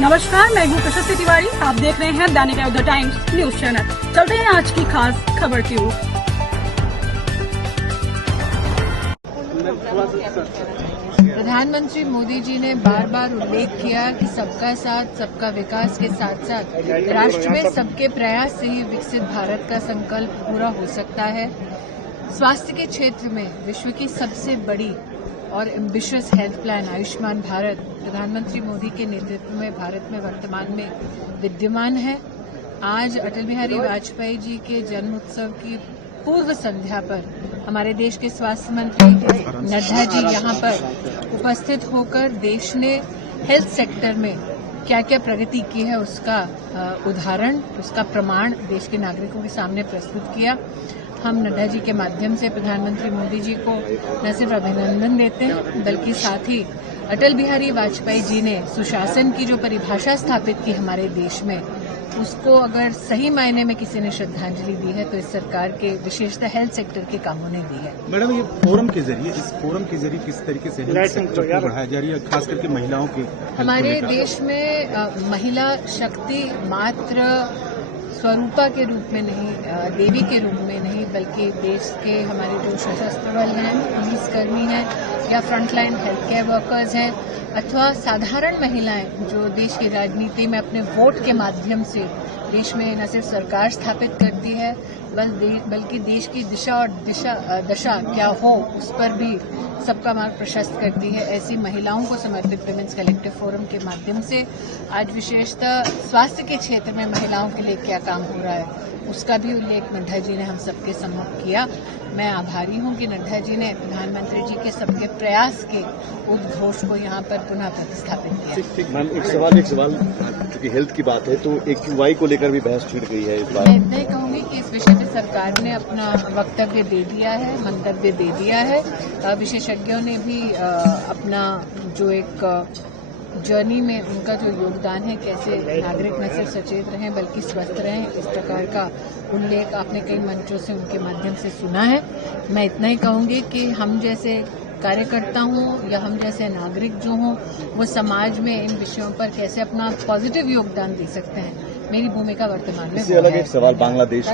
नमस्कार, मैं हूँ प्रशस्ति तिवारी। आप देख रहे हैं दैनिक अयोध्या टाइम्स न्यूज चैनल। चलते हैं आज की खास खबर की ओर। प्रधानमंत्री मोदी जी ने बार बार उल्लेख किया कि सबका साथ सबका विकास के साथ साथ राष्ट्र में सबके प्रयास से ही विकसित भारत का संकल्प पूरा हो सकता है। स्वास्थ्य के क्षेत्र में विश्व की सबसे बड़ी और ambitious health plan Ayushman Bharat प्रधानमंत्री मोदी के नेतृत्व में भारत में वर्तमान में विद्यमान है। आज अटल बिहारी वाजपेयी जी के जन्म उत्सव की पूर्व संध्या पर हमारे देश के स्वास्थ्य मंत्री नड्डा जी यहां पर उपस्थित होकर देश ने हेल्थ सेक्टर में क्या क्या प्रगति की है उसका उदाहरण, उसका प्रमाण देश के नागरिकों के सामने प्रस्तुत किया। हम नड्डा जी के माध्यम से प्रधानमंत्री मोदी जी को न सिर्फ अभिनंदन देते हैं बल्कि साथ ही अटल बिहारी वाजपेयी जी ने सुशासन की जो परिभाषा स्थापित की हमारे देश में, उसको अगर सही मायने में किसी ने श्रद्धांजलि दी है तो इस सरकार के विशेषतः हेल्थ सेक्टर के कामों ने दी है। मैडम, ये फोरम के जरिए किस तरीके से हेल्थ सेक्टर को बढ़ाया जा रही है, खास करके महिलाओं की? हमारे देश में महिला शक्ति मात्र स्वरूपा के रूप में नहीं, देवी के रूप में नहीं, बल्कि देश के हमारे जो सशस्त्र बल हैं, पुलिसकर्मी हैं या फ्रंटलाइन हेल्थ केयर वर्कर्स हैं अथवा साधारण महिलाएं जो देश की राजनीति में अपने वोट के माध्यम से देश में न सिर्फ सरकार स्थापित करती है बल्कि देश की दिशा और दशा क्या हो उस पर भी सबका मार्ग प्रशस्त करती है। ऐसी महिलाओं को समर्पित विमेंस कलेक्टिव फोरम के माध्यम से आज विशेषतः स्वास्थ्य के क्षेत्र में महिलाओं के लिए क्या काम हो रहा है उसका भी उल्लेख नड्डा जी ने हम सबके सम्मुख किया। मैं आभारी हूं कि नड्डा जी ने प्रधानमंत्री जी के सबके प्रयास के उद्घोष को यहां पर पुनः प्रतिस्थापित किया। मैम, एक सवाल क्योंकि हेल्थ की बात है तो AQI को लेकर भी बहस छिड़ गई है इस बार। मैं इतना ही कहूंगी कि इस विषय पर सरकार ने अपना वक्तव्य दे दिया है, मंतव्य दे दिया है। विशेषज्ञों ने भी अपना जो एक जर्नी में उनका जो योगदान है, कैसे नागरिक न सिर्फ सचेत रहें बल्कि स्वस्थ रहें, इस प्रकार का उल्लेख आपने कई मंचों से उनके माध्यम से सुना है। मैं इतना ही कहूंगी कि हम जैसे कार्यकर्ता हूं या हम जैसे नागरिक जो हों वो समाज में इन विषयों पर कैसे अपना पॉजिटिव योगदान दे सकते हैं, मेरी भूमिका वर्तमान में। इससे अलग एक सवाल बांग्लादेश